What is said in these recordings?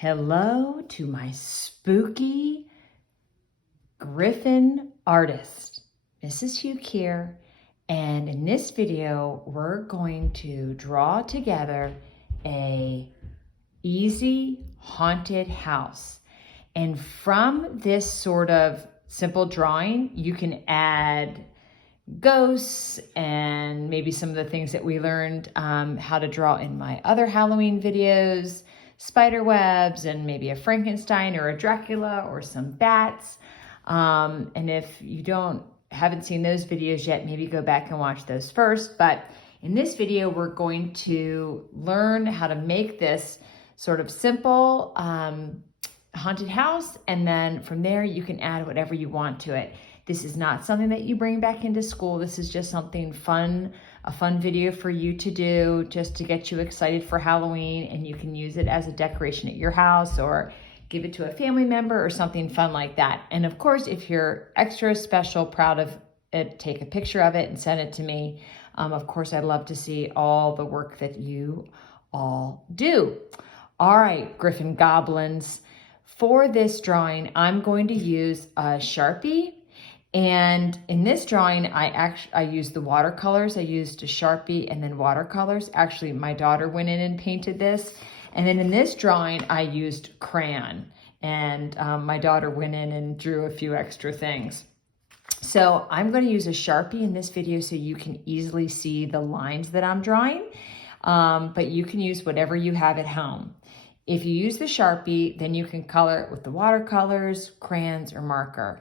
Hello to my spooky Griffin artist. Mrs. Hugh here, and in this video we're going to draw together a easy haunted house. And from this sort of simple drawing, you can add ghosts and maybe some of the things that we learned how to draw in my other Halloween videos, spider webs and maybe a Frankenstein or a Dracula or some bats. And if you haven't seen those videos yet, maybe go back and watch those first. But in this video, we're going to learn how to make this sort of simple haunted house. And then from there, you can add whatever you want to it. This is not something that you bring back into school. This is just something fun, a fun video for you to do just to get you excited for Halloween, and you can use it as a decoration at your house or give it to a family member or something fun like that. And of course, if you're extra special, proud of it, take a picture of it and send it to me. Of course, I'd love to see all the work that you all do. All right, Griffin Goblins. For this drawing, I'm going to use a Sharpie. And in this drawing, I used the watercolors. I used a Sharpie and then watercolors. Actually, my daughter went in and painted this. And then in this drawing, I used crayon. And my daughter went in and drew a few extra things. So I'm going to use a Sharpie in this video so you can easily see the lines that I'm drawing. But you can use whatever you have at home. If you use the Sharpie, then you can color it with the watercolors, crayons, or marker.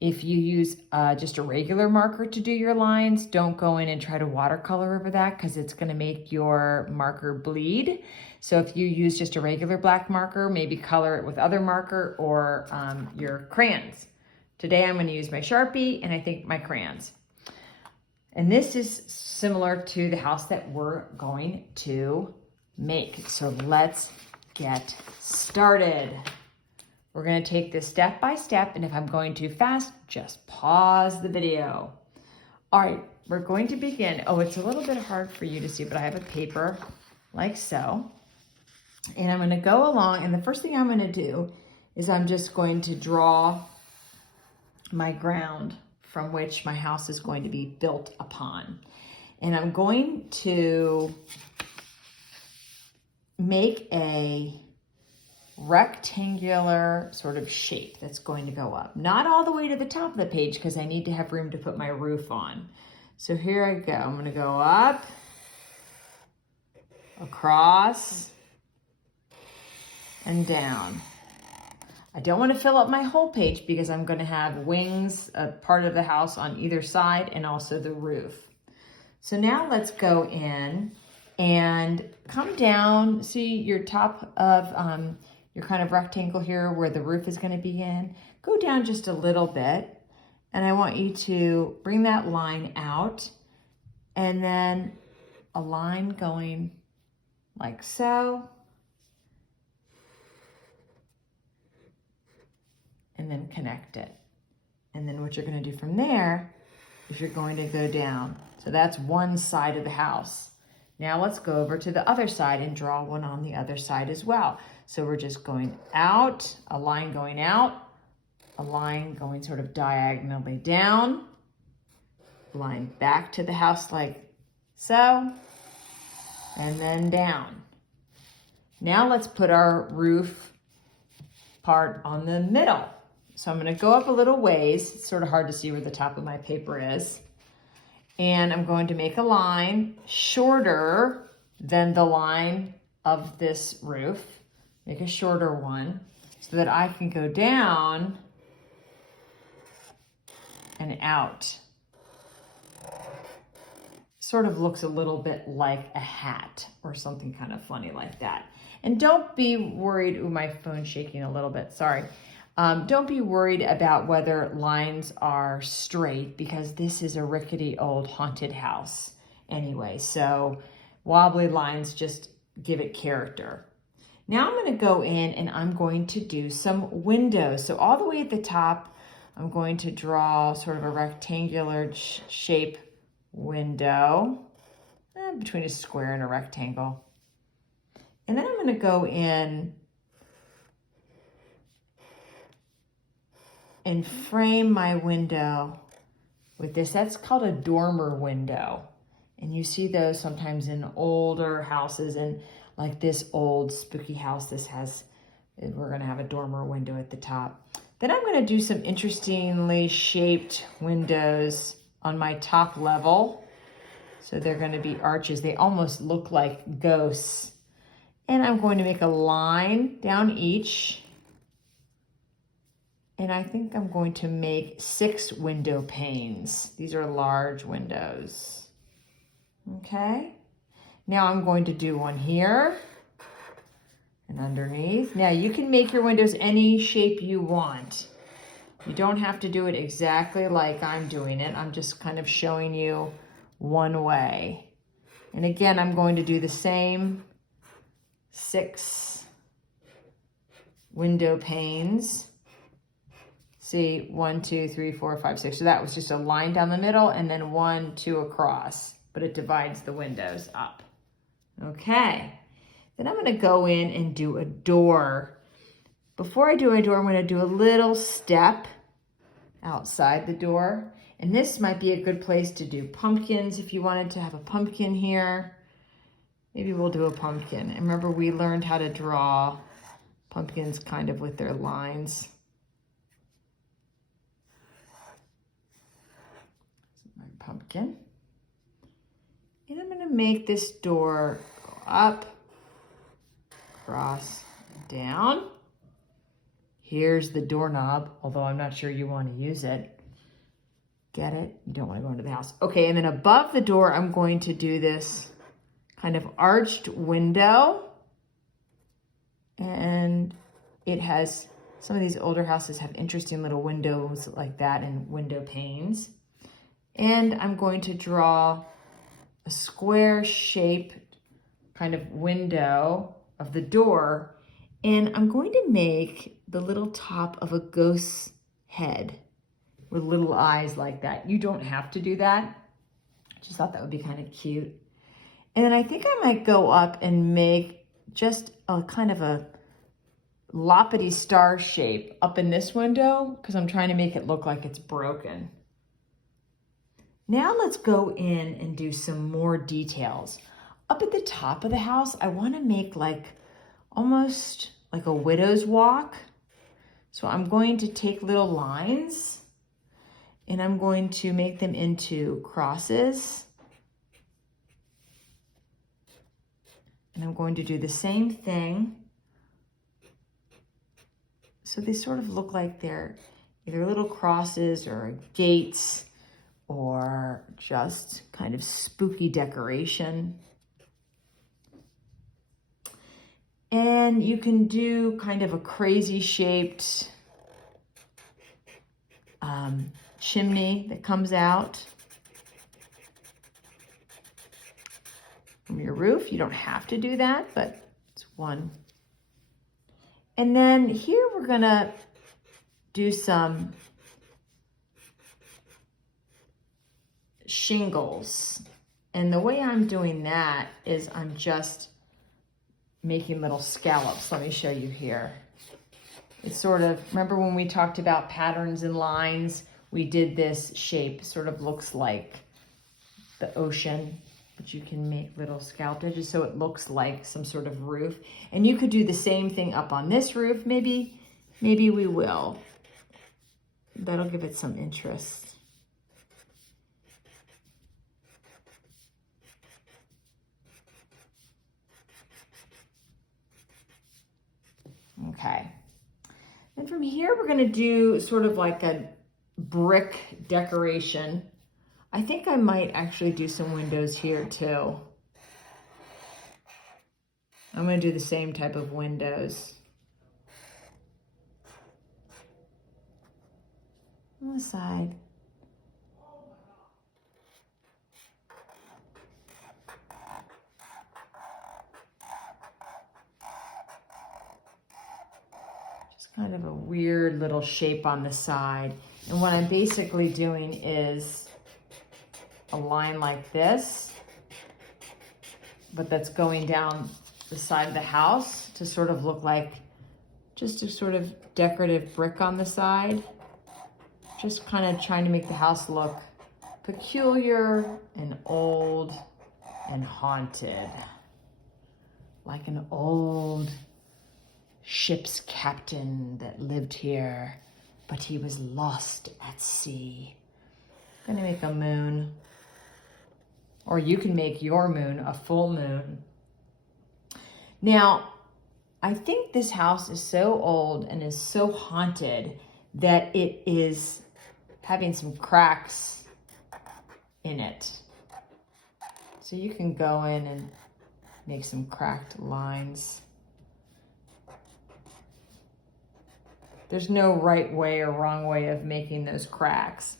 If you use just a regular marker to do your lines, don't go in and try to watercolor over that because it's going to make your marker bleed. So if you use just a regular black marker, maybe color it with other marker or your crayons. Today I'm going to use my Sharpie and I think my crayons. And this is similar to the house that we're going to make. So let's get started. We're going to take this step by step, and if I'm going too fast, just pause the video. All right, we're going to begin. Oh, it's a little bit hard for you to see, but I have a paper like so. And I'm going to go along, and the first thing I'm going to do is I'm just going to draw my ground from which my house is going to be built upon. And I'm going to make a rectangular sort of shape that's going to go up. Not all the way to the top of the page because I need to have room to put my roof on. So here I go. I'm going to go up, across, and down. I don't want to fill up my whole page because I'm going to have wings, a part of the house on either side, and also the roof. So now let's go in and come down. See your top of your kind of rectangle here where the roof is going to begin. Go down just a little bit, and I want you to bring that line out, and then a line going like so, and then connect it. And then what you're going to do from there is you're going to go down. So that's one side of the house. Now let's go over to the other side and draw one on the other side as well. So we're just going out, a line going out, a line going sort of diagonally down, line back to the house like so, and then down. Now let's put our roof part on the middle. So I'm going to go up a little ways. It's sort of hard to see where the top of my paper is. And I'm going to make a line shorter than the line of this roof. Make a shorter one so that I can go down and out. Sort of looks a little bit like a hat or something kind of funny like that. And don't be worried. Ooh, my phone's shaking a little bit. Sorry. Don't be worried about whether lines are straight because this is a rickety old haunted house anyway. So wobbly lines just give it character. Now I'm going to go in and I'm going to do some windows. So all the way at the top, I'm going to draw sort of a rectangular shape window between a square and a rectangle. And then I'm going to go in and frame my window with this. That's called a dormer window. And you see those sometimes in older houses, and like this old spooky house, we're gonna have a dormer window at the top. Then I'm gonna do some interestingly shaped windows on my top level. So they're gonna be arches. They almost look like ghosts. And I'm going to make a line down each. And I think I'm going to make 6 window panes. These are large windows. Okay. Now I'm going to do one here and underneath. Now you can make your windows any shape you want. You don't have to do it exactly like I'm doing it. I'm just kind of showing you one way. And again, I'm going to do the same 6 window panes. See, 1, 2, 3, 4, 5, 6. So that was just a line down the middle, and then 1, 2 across, but it divides the windows up. Okay, then I'm gonna go in and do a door. Before I do a door, I'm gonna do a little step outside the door. And this might be a good place to do pumpkins if you wanted to have a pumpkin here. Maybe we'll do a pumpkin. And remember, we learned how to draw pumpkins kind of with their lines. My pumpkin. And I'm gonna make this door go up, across, down. Here's the doorknob, although I'm not sure you want to use it. Get it? You don't want to go into the house. Okay, and then above the door, I'm going to do this kind of arched window. And it has, some of these older houses have interesting little windows like that and window panes. And I'm going to draw a square shaped kind of window of the door. And I'm going to make the little top of a ghost's head with little eyes like that. You don't have to do that. I just thought that would be kind of cute. And then I think I might go up and make just a kind of a loppity star shape up in this window because I'm trying to make it look like it's broken. Now let's go in and do some more details. Up at the top of the house, I want to make like almost like a widow's walk. So I'm going to take little lines and I'm going to make them into crosses. And I'm going to do the same thing. So they sort of look like they're either little crosses or gates or just kind of spooky decoration. And you can do kind of a crazy shaped chimney that comes out from your roof. You don't have to do that, but it's one. And then here we're gonna do some shingles. And the way I'm doing that is I'm just making little scallops. Let me show you here. It's sort of, remember when we talked about patterns and lines? We did this shape, sort of looks like the ocean, but you can make little scalloped edges so it looks like some sort of roof. And you could do the same thing up on this roof. Maybe we will. That'll give it some interest. Okay. And from here, we're gonna do sort of like a brick decoration. I think I might actually do some windows here too. I'm gonna do the same type of windows. On the side. Kind of a weird little shape on the side. And what I'm basically doing is a line like this, but that's going down the side of the house to sort of look like just a sort of decorative brick on the side. Just kind of trying to make the house look peculiar and old and haunted. Like an old ship's captain that lived here, but he was lost at sea. I'm gonna make a moon. Or you can make your moon a full moon. Now, I think this house is so old and is so haunted that it is having some cracks in it. So you can go in and make some cracked lines. There's no right way or wrong way of making those cracks.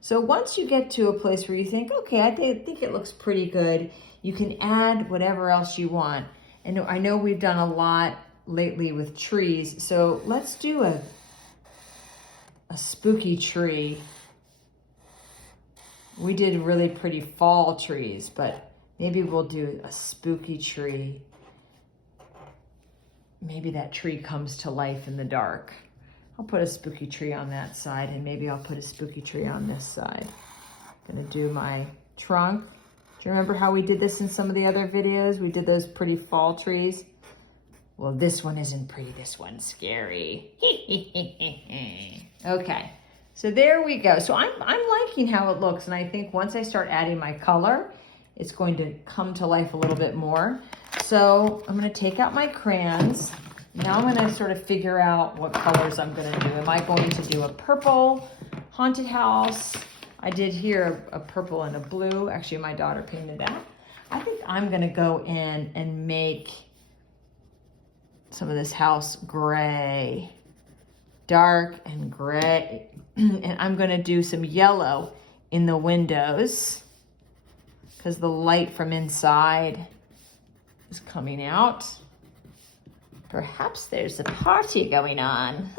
So once you get to a place where you think, okay, I think it looks pretty good, you can add whatever else you want. And I know we've done a lot lately with trees, so let's do a spooky tree. We did really pretty fall trees, but maybe we'll do a spooky tree. Maybe that tree comes to life in the dark. I'll put a spooky tree on that side, and maybe I'll put a spooky tree on this side. I'm gonna do my trunk. Do you remember how we did this in some of the other videos? We did those pretty fall trees. Well, this one isn't pretty, this one's scary. Okay, so there we go. So I'm liking how it looks, and I think once I start adding my color, it's going to come to life a little bit more. So I'm gonna take out my crayons. Now I'm gonna sort of figure out what colors I'm gonna do. Am I going to do a purple haunted house? I did here a purple and a blue. Actually, my daughter painted that. I think I'm gonna go in and make some of this house gray, dark and gray. And I'm gonna do some yellow in the windows because the light from inside is coming out. Perhaps there's a party going on.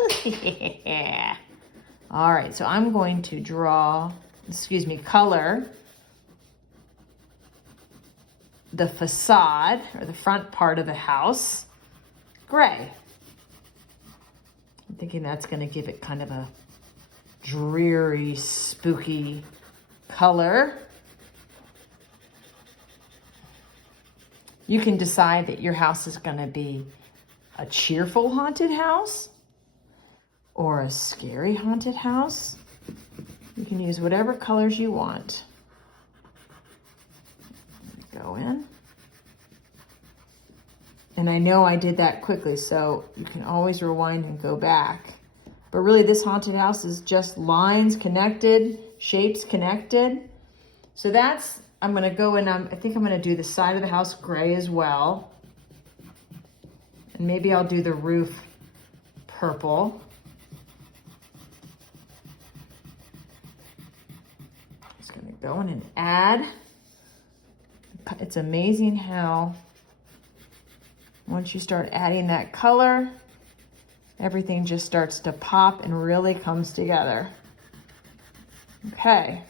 All right, so I'm going to color the facade or the front part of the house gray. I'm thinking that's gonna give it kind of a dreary, spooky color. You can decide that your house is gonna be a cheerful haunted house or a scary haunted house. You can use whatever colors you want. Go in. And I know I did that quickly, so you can always rewind and go back. But really this haunted house is just lines connected, shapes connected. So that's, I'm gonna go in, I think I'm gonna do the side of the house gray as well. And maybe I'll do the roof purple. Just gonna go in and add. It's amazing how once you start adding that color, everything just starts to pop and really comes together. Okay.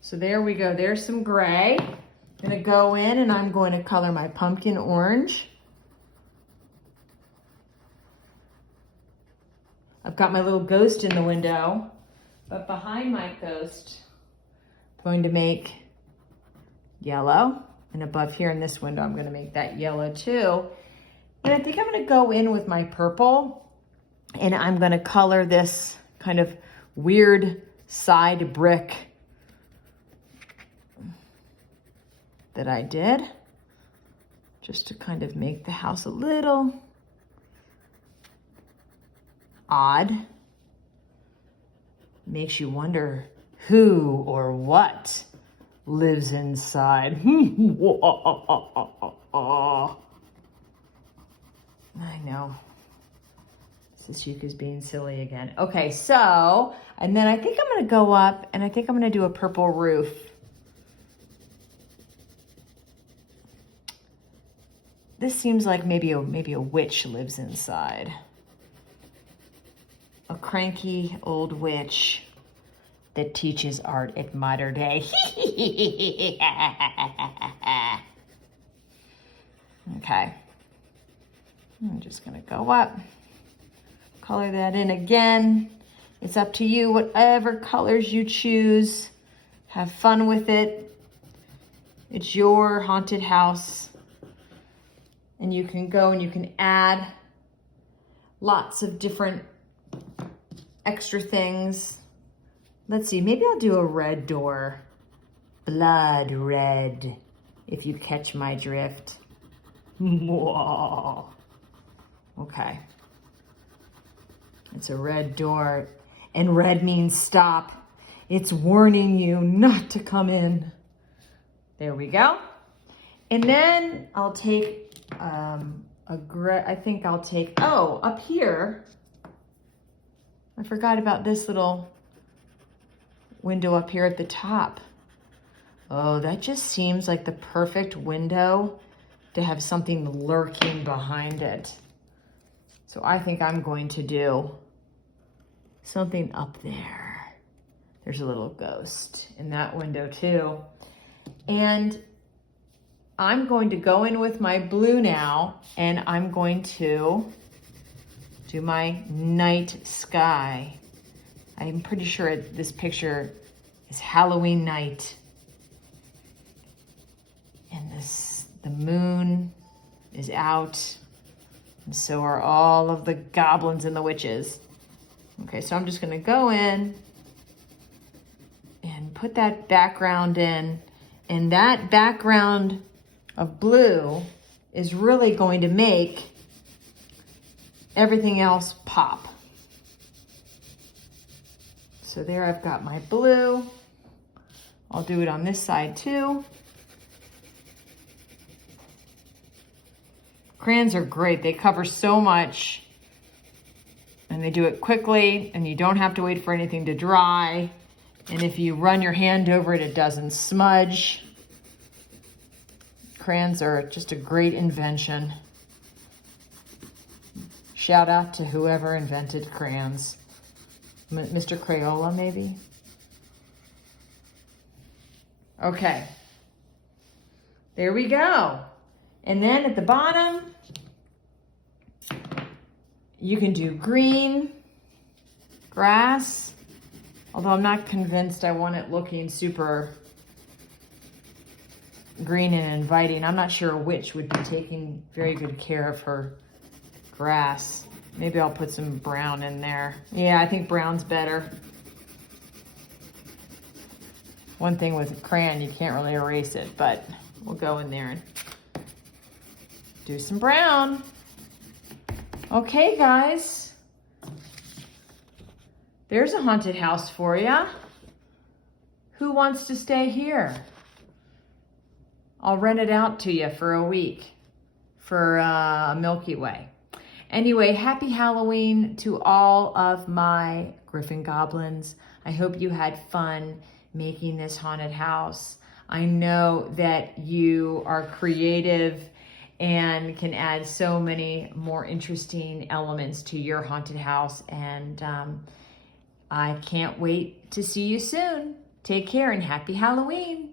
So there we go, there's some gray. I'm gonna go in and I'm going to color my pumpkin orange. I've got my little ghost in the window, but behind my ghost, I'm going to make yellow. And above here in this window, I'm gonna make that yellow too. And I think I'm gonna go in with my purple and I'm gonna color this kind of weird side brick that I did, just to kind of make the house a little odd. Makes you wonder who or what lives inside. I know. Sishuka's being silly again. Okay, so, and then I think I'm gonna go up and I think I'm gonna do a purple roof. This seems like maybe a witch lives inside. A cranky old witch that teaches art at modern day. Okay. I'm just gonna go up, Color that in again. It's up to you, whatever colors you choose. Have fun with it. It's your haunted house. And you can go and you can add lots of different extra things. Let's see, maybe I'll do a red door. Blood red, if you catch my drift. Whoa. Okay. It's a red door, and red means stop. It's warning you not to come in. There we go. And then I'll take up here, I forgot about this little window up here at the top. Oh, that just seems like the perfect window to have something lurking behind it. So I think I'm going to do something up there. There's a little ghost in that window too. And I'm going to go in with my blue now, and I'm going to do my night sky. I'm pretty sure this picture is Halloween night. And the moon is out, and so are all of the goblins and the witches. Okay, so I'm just gonna go in and put that background in, and that background of blue is really going to make everything else pop. So there I've got my blue. I'll do it on this side too. Crayons are great. They cover so much, and they do it quickly, and you don't have to wait for anything to dry. And if you run your hand over it, it doesn't smudge. Crayons are just a great invention. Shout out to whoever invented crayons. Mr. Crayola, maybe? Okay. There we go. And then at the bottom, you can do green, grass, although I'm not convinced I want it looking super green and inviting. I'm not sure a witch would be taking very good care of her grass. Maybe I'll put some brown in there. Yeah, I think brown's better. One thing with a crayon, you can't really erase it, but we'll go in there and do some brown. Okay, guys. There's a haunted house for you. Who wants to stay here? I'll rent it out to you for a week for a Milky Way. Anyway, happy Halloween to all of my Griffin Goblins. I hope you had fun making this haunted house. I know that you are creative and can add so many more interesting elements to your haunted house. And I can't wait to see you soon. Take care and happy Halloween.